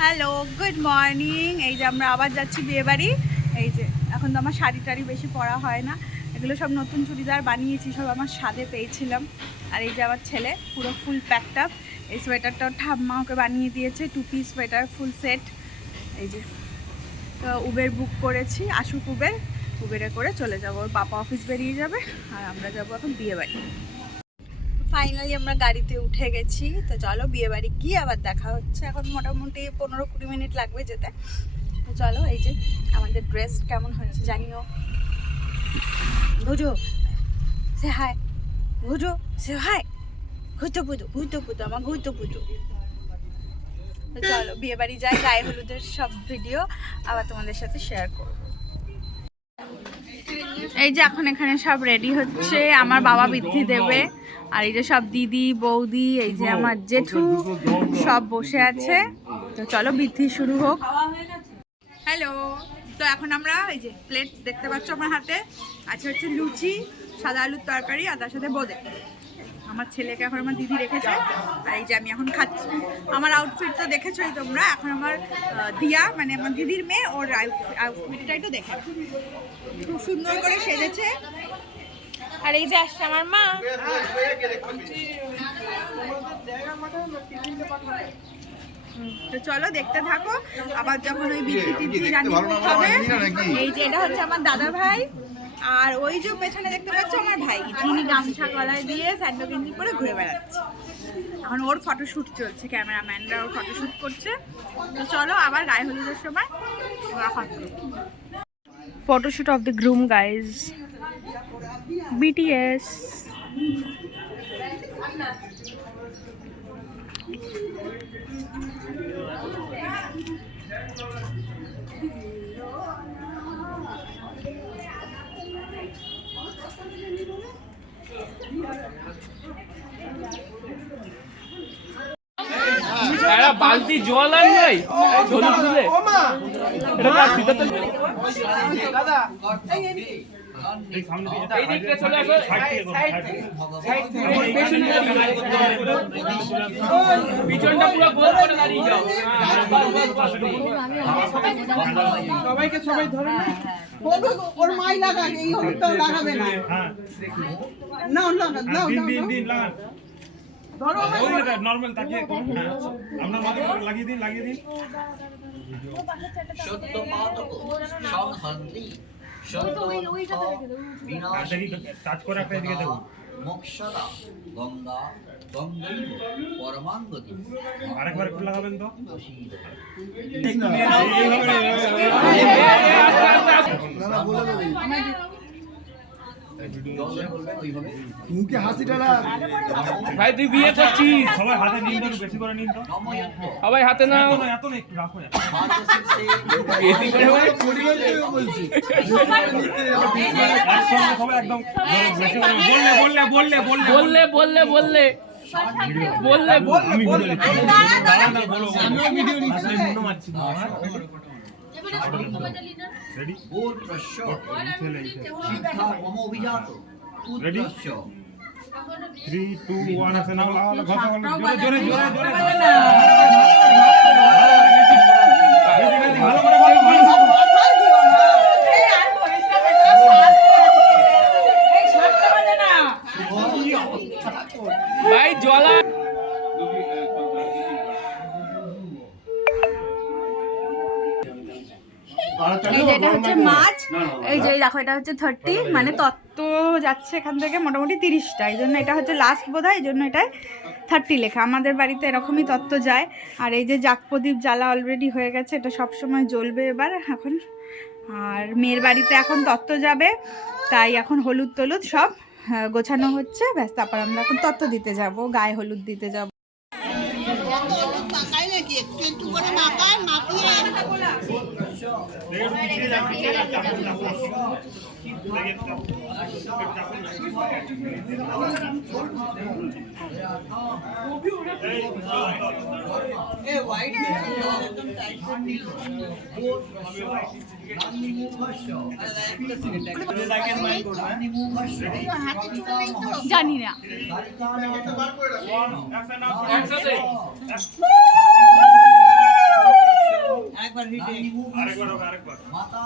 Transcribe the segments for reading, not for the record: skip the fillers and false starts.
Hello, good morning. এই যে আমরা আবার যাচ্ছি বিয়ে বাড়ি। এই যে এখন তো আমার শাড়ি টাড়ি বেশি পরা হয় না, এগুলো সব নতুন চুড়িদার বানিয়েছি, সব আমার স্বাদে পেয়েছিলাম। আর এই যে আমার ছেলে পুরো ফুল প্যাকড আপ। এই সোয়েটারটাও ঠাম্মা ওকে বানিয়ে দিয়েছে, 2 পিস সোয়েটার ফুল সেট। এই যে তো উবের বুক করেছি, আসুক উবেরে করে চলে যাব। ওর পাপা অফিস বেরিয়ে যাবে আর আমরা যাবো এখন বিয়ে বাড়ি। ফাইনালি আমরা গাড়িতে উঠে গেছি। তো চলো বিয়ে বাড়ি গিয়ে আবার দেখা হচ্ছে। এখন মোটামুটি 15-20 মিনিট লাগবে যেতে। তো চলো, এই যে আমাদের ড্রেস কেমন হয়েছে জানিও। বুঝো সে হাই, বুঝো সে হাই, ঘুরতে পুজো আমার ঘুরতে পুজো। তো চলো বিয়ে বাড়ি যাই, গায়ে হলুদের সব ভিডিও আবার তোমাদের সাথে শেয়ার করবো। এই যে এখন এখানে সব রেডি হচ্ছে, আমার বাবা বৃদ্ধি দেবে। আর এই যে সব দিদি বৌদি, এই যে আমার জেঠু সব বসে আছে। তো চলো বৃদ্ধি শুরু হোক। হ্যালো, তো এখন আমরা এই যে প্লেট দেখতে পাচ্ছ আমার হাতে আছে, হচ্ছে লুচি, সাদা আলুর তরকারি আর তার সাথে বোঁদে। আমার ছেলেকে এখন আমার দিদি রেখেছে আর এই যে আমি এখন খাচ্ছি। আমার আউটফিট তো দেখেছোই তোমরা। এখন আমার দিয়া মানে আমার দিদির মেয়ে, ওর আউটফিটটাই তো দেখে খুব সুন্দর করে সেজেছে। আর এই যে আসছে আমার মা। তো চলো দেখতে থাকো। আবার যখন ওই বিক্রি রান্না হবে, এই যে এটা হচ্ছে আমার দাদা ভাই। আর ওই যে পেছনে দেখতে পাচ্ছ আমার ভাই, যিনি গামছা গলায় দিয়ে স্যান্ডো গেঞ্জি পরে ঘুরে বেড়াচ্ছে। এখন ওর ফটোশ্যুট চলছে, ক্যামেরাম্যানরা ওর ফটোশ্যুট করছে। তো চলো আবার গায়ে হলুদের সময় photoshoot of the groom guys, BTS। বালতি জল আর নাই হলুদ দিলে পিছনটা পুরো গোল করে দাঁড়িয়ে যাও। সবাইকে সবাই ধরে ওর মাই লাগান, এই হলুদটা লাগাবে না। না নরমাল তাকিয়ে আপনার মাথা লাগিয়ে দিন সত্য পাতক সংহন্তি সত্য বিনাশী কাজ করে আপনি এদিকে দেখুন। মোক্ষদা গঙ্গা গঙ্গৈব পরমাঙ্গতি। আরেকবার একটু লাগাবেন তো। মুখে হাসিটা না ভাই তুই বিয়ে করছিস, সবাই হাতে নিন তো, বেশি করে নিন তো। সবাই হাতে নাও। এত না, একটু রাখো। বেশি করে মানে বলছি সবাই একদম বেশি করে বললে আমি ভিডিও নিচ্ছি। না বলো, আমিও ভিডিও নিচ্ছি। মুন্ড মারছি না আমার। রেডি? পুত্রস্য শিক্ষা মম অভিজাত পুত্রস্য। 3 2 1 আছে না, জোরে ভালো করে ভাই জলা এই যে এটা হচ্ছে মাছ, এই যে দেখো এটা হচ্ছে 30, মানে তত্ত্ব যাচ্ছে এখান থেকে মোটামুটি 30টা। এই জন্য এটা হচ্ছে লাস্ট বোধহয়, এই জন্য এটাই 30 লেখা। আমাদের বাড়িতে এরকমই তত্ত্ব যায়। আর এই যে জাগ প্রদীপ জ্বালা অলরেডি হয়ে গেছে, এটা সব সময় জ্বলবে এবার এখন। আর মেয়ের বাড়িতে এখন তত্ত্ব যাবে, তাই এখন হলুদ টলুদ সব গোছানো হচ্ছে। ব্যাস, তারপর আমরা এখন তত্ত্ব দিতে যাব, গায়ে হলুদ দিতে যাব। জানি না। মাতা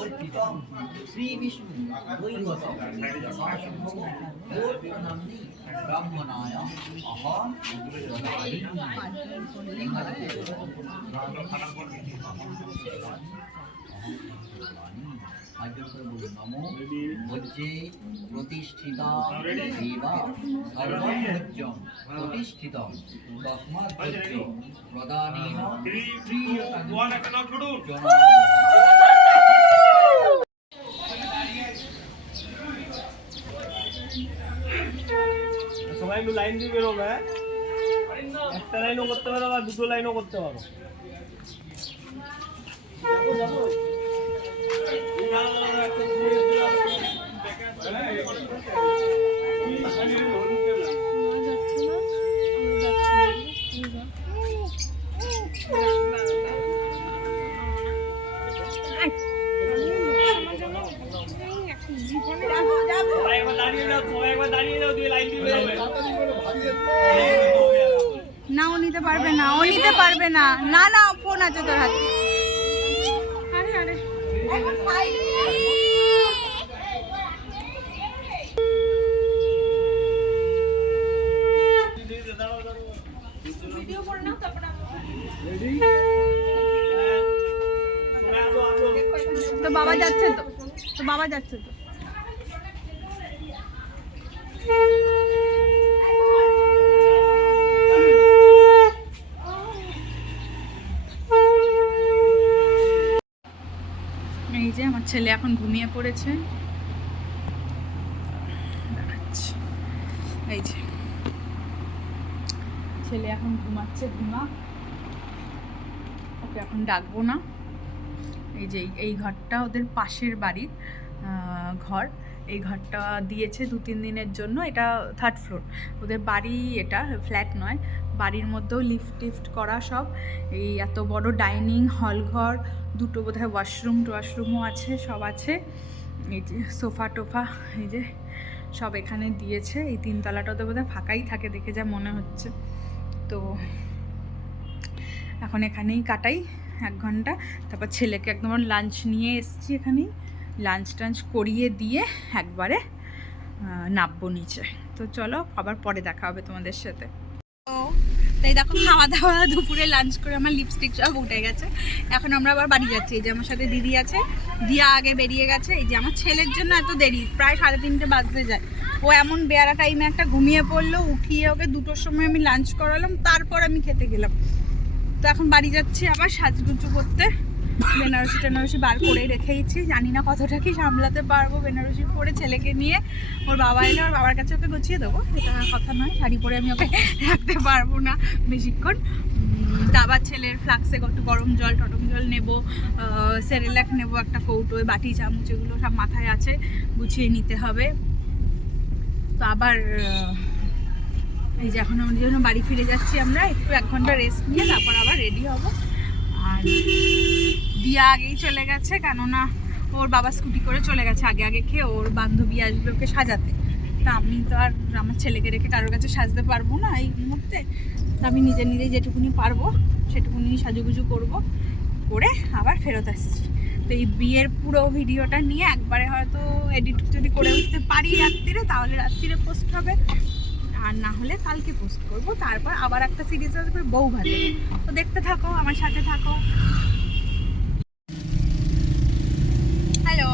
অর্পিতম শ্রী বিষ্ণু দৈবতম ব্রাহ্মণায় অহম নমো ভোজ্যে প্রতিষ্ঠিতা দেবা সর্বভোজ্যম প্রতিষ্ঠিতম তস্মাৎ ভোজ্য প্রদানেন সবাই একটু লাইন দিয়ে বেরোবে, একটা লাইনও করতে পারো বা দুটো লাইনও করতে পারো। সবাই একবার দাঁড়িয়ে যাও, দিয়ে লাইন দিয়ে বেরোবে। না ও নিতে পারবে না, ও নিতে পারবে না। না না, ফোন আছে তোর হাতে। আরে আরে তো বাবা যাচ্ছে, তো বাবা যাচ্ছে তো। এই যে আমার ছেলে এখন ঘুমিয়ে পড়েছে, দেখাচ্ছি। এই যে ছেলে এখন ঘুমাচ্ছে, ওকে এখন ডাকবো না। এই যে এই ঘরটা ওদের পাশের বাড়ির ঘর, এই ঘরটা দিয়েছে 2-3 দিনের জন্য। এটা 3rd ফ্লোর ওদের বাড়ি, এটা ফ্ল্যাট নয়। বাড়ির মধ্যেও লিফট করা সব। এই এত বড় ডাইনিং হল ঘর, দুটো বোধহয় ওয়াশরুমও আছে, সব আছে। এই যে সোফা টোফা এই যে সব এখানে দিয়েছে। এই 3 তলাটাতে বোধহয় ফাঁকাই থাকে দেখে যা মনে হচ্ছে। তো এখন এখানেই কাটাই 1 ঘন্টা। তারপর ছেলেকে একদম লাঞ্চ নিয়ে এসেছি, এখানেই লাঞ্চ টাঞ্চ করিয়ে দিয়ে একবারে নামবো নিচে। তো চলো আবার পরে দেখা হবে তোমাদের সাথে। তো তাই দেখো খাওয়া দাওয়া দুপুরে লাঞ্চ করে আমার লিপস্টিক সব উঠে গেছে। এখন আমরা আবার বাড়ি যাচ্ছি। এই যে আমার সাথে দিদি আছে, দিয়া আগে বেরিয়ে গেছে। এই যে আমার ছেলের জন্য এত দেরি, প্রায় 3:30 বাজতে যায়। ও এমন বেয়ারা টাইমে একটা ঘুমিয়ে পড়লো, উঠিয়ে ওকে 2টোর সময় আমি লাঞ্চ করালাম, তারপর আমি খেতে গেলাম। তো এখন বাড়ি যাচ্ছি আবার সাজগুজু করতে। বেনারসি বার করে রেখেইছি, জানি না কতটা কি সামলাতে পারবো বেনারসি পরে ছেলেকে নিয়ে। ওর বাবা এলে ওর বাবার কাছে ওকে গুছিয়ে দেবো, এটা কথা নয়। শাড়ি পরে আমি ওকে রাখতে পারবো না বেশিক্ষণ। তা আবার ছেলের ফ্লাক্সে একটু গরম জল টটম জল নেবো, সেরেলাক নেবো একটা কৌটোয়, বাটি চামচ এগুলো সব মাথায় আছে, গুছিয়ে নিতে হবে। তো আবার এই যে এখন আমাদের জন্য বাড়ি ফিরে যাচ্ছি আমরা, একটু 1 ঘন্টা রেস্ট নিয়ে তারপর আবার রেডি হব। আর দিয়া আগেই চলে গেছে, কেননা ওর বাবা স্কুটি করে চলে গেছে আগে খেয়ে। ওর বান্ধবী আসবে ওকে সাজাতে। তা আমি তো আর আমার ছেলেকে রেখে কারোর কাছে সাজতে পারবো না এই মুহূর্তে। তা আমি নিজেই যেটুকুনি পারবো সেটুকুনি সাজুগুজু করবো, করে আবার ফেরত আসছি। তো এই বিয়ের পুরো ভিডিওটা নিয়ে একবারে হয়তো এডিট যদি করে উঠতে পারি রাত্রিরে, তাহলে রাত্রিরে পোস্ট হবে, আর না হলে কালকে পোস্ট করবো। তারপর আবার একটা সিরিজ আসবে বউ ভাতে। তো দেখতে থাকো, আমার সাথে থাকো। হ্যালো,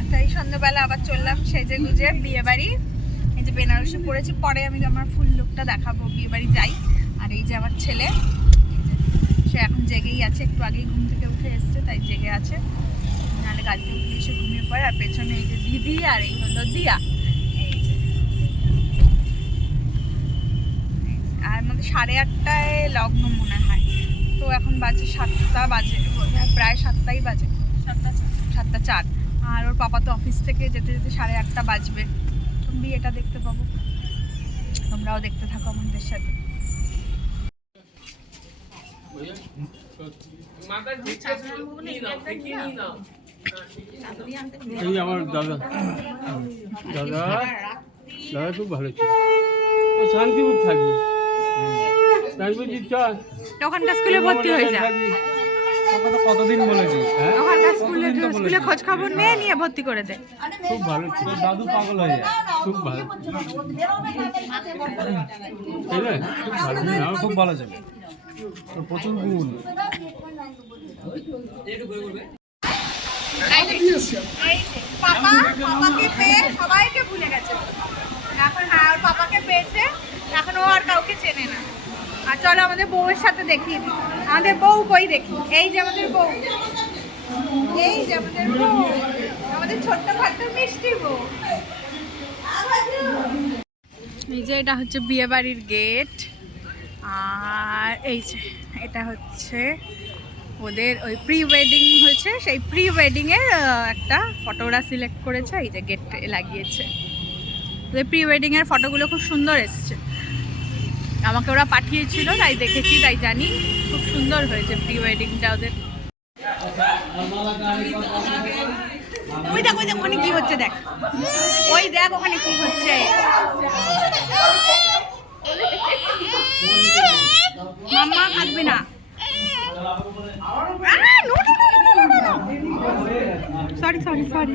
আচ্ছা এই সন্ধ্যাবেলা আবার চললাম সেজে গুজে বিয়ে বাড়ি। এই যে বেনারসি পরেছি, পরে আমি আমার ফুল লুকটা দেখাবো বিয়ে বাড়ি যাই। আর এই যে আমার ছেলে, সে এখন জেগেই আছে, একটু আগেই ঘুম থেকে উঠে এসছে তাই জেগে আছে, নাহলে গাড়িতে উঠে এসে ঘুমিয়ে পড়ে। আর পেছনে এই যে দিদি, আর এই হলো দিয়া। আর আমাদের 8:30টায় লগ্ন মনে হয়। তো এখন বাজে 7টা বাজে, প্রায় 7টাই বাজে, 7:04। আর ওর পাপা তো অফিস থেকে যেতে 8:30 বাজবে। বিয়েটা দেখতে পাবো, তোমরাও দেখতে থাকো আমাদের সাথে। এই আমার দাদা খুব ভালো ছিল। ও শান্তিপুর থাকবে শান্তিপুর চল ওখানকার স্কুলে ভর্তি হয়ে যা। তোকে তো কতদিন বলেছি হ্যাঁ ওখানকার স্কুলে খোঁজ খবর নিয়ে ভর্তি করে দে। খুব ভালো তোর দাদু পাগল হয়ে যায় খুব ভালো বুঝলে খুব ভালো আমার খুব ভালো যাবে তোর প্রচুর গুণ পাপাকে পেয়ে সবাইকে ভুলে গেছে এখন। হ্যাঁ, ওর পাপাকে পেয়েছে, এখন ও আর কাউকে চেনে না। আর চলো আমাদের বউয়ের সাথে দেখিয়ে দিই। আমাদের বউ কই দেখি। এই যে আমাদের বউ, এই যে আমাদের বউ, আমাদের ছোট্ট খাট্ট মিষ্টি বউ। এই যে এটা হচ্ছে বিয়ে বাড়ির গেট, আর এই যে এটা হচ্ছে ওদের ওই প্রি ওয়েডিং হয়েছে, সেই প্রি ওয়েডিংয়ের একটা ফটো ওরা সিলেক্ট করেছে, এই যে গেট লাগিয়েছে। ওদের প্রি ওয়েডিংয়ের ফটোগুলো খুব সুন্দর এসছে, আমাকে ওরা পাঠিয়েছিল, তাই দেখেছি, তাই জানি খুব সুন্দর হয়েছে প্রি ওয়েডিংটা ওদের। ওই দেখ ওখানে কি হচ্ছে, দেখ ওই দেখ ওখানে কি হচ্ছে। মাম্মা থাকবে না। সরি সরি সরি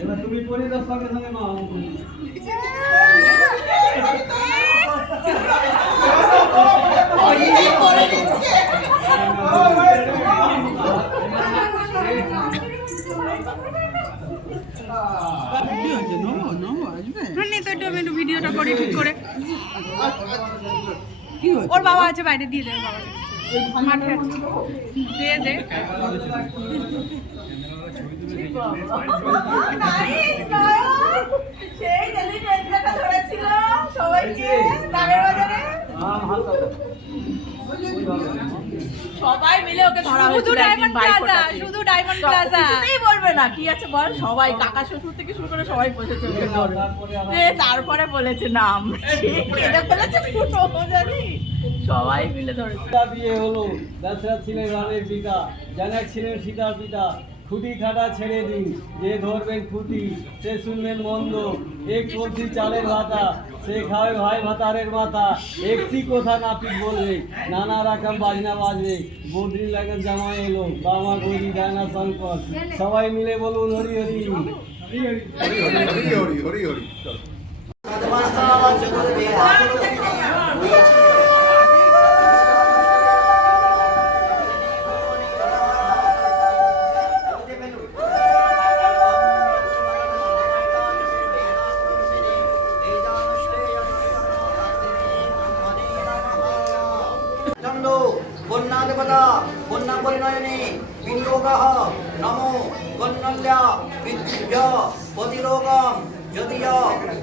এবার তুমি পড়ে দাও সঙ্গে সঙ্গে মা একটু ভিডিওটা করি ঠিক করে। ওর বাবা আছে বাইরে, দিয়ে দে মাঠে দিয়ে দে। সবাই মিলে ওকে ধরা হয়েছিল, শুধু ডায়মন্ড প্লাজা কিছুতেই বলবে না কি আছে বল। সবাই কাকা শ্বশুর থেকে শুরু করে সবাই বসেছে ওকে ধরে। তারপরে বলেছে নাম কেটে ফেলেছে, জানি সবাই মিলে ধরেছে। বিয়ে হলো, দশরথ ছিলেন রামের পিতা, জনক ছিলেন সীতার পিতা। খুঁটি খাটা ছেড়ে দিন, যে ধরবেন খুঁটি সে শুনবেন মন্দ। এক কলসি চালের ভাতা, সে খাবে ভাই ভাতারের মাথা। একটি কথা নাপিত বলবে, নানা রকম বাজনা বাজবে। বদ্রি লাগের জামাই এলো, বামা গরি ডায়না শঙ্কর। সবাই মিলে বলুন হরি হরি। হরি হরি হরি চল। কন্যাদেবতা কন্যা পরিণয়নে বিনিয়োগঃ নমো কন্যা বিদ্য প্রতিরোগম যদিয়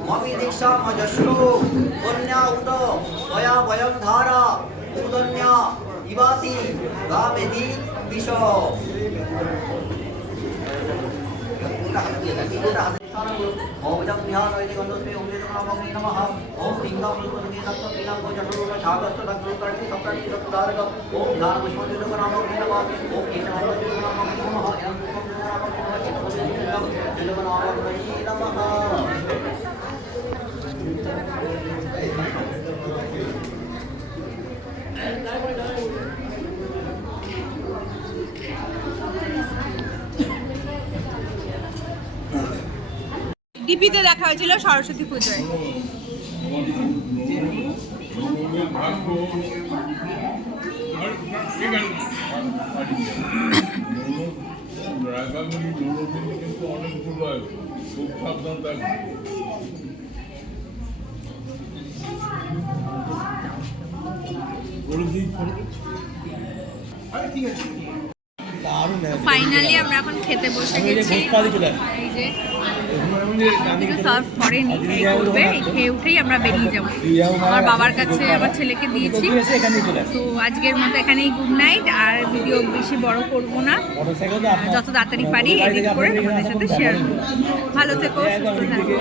মমি দীক্ষা মজস্রু কন্যা উদ তয়া ভয়ং ধারা উদন্যা ইবাতি গাবেধি বিষ। ओम जम ध्यान वैदिक गंधोस्मे ओम जम नमः नमः ओम लिंगम रुद्रके सप्त पीनाम को जठरो छागस्त दग्धो कर्ति सप्तति सप्तदारक ओम ध्यान पुष्पति नमः नमः ओम केशव नमः नमः एवं रूपम नमः चित्तम जलम नमः। ডিপিতে দেখা হয়েছিল সরস্বতী পুজোয়। খুব সাবধান থাকবে। ফাইনালি আমরা এখন খেতে বসে গেছি। এই যে কিছু সার্ভ করেনি, এই করবে, এই খেয়ে উঠেই আমরা বেরিয়ে যাবো। আমার বাবার কাছে আমার ছেলেকে দিয়েছি। তো আজকের মতো এখানেই গুড নাইট, আর ভিডিও বেশি বড় করবো না, যত তাড়াতাড়ি পারি এডিট করে তোমাদের সাথে শেয়ার করবো। ভালো থেকো, সুস্থ থাকো।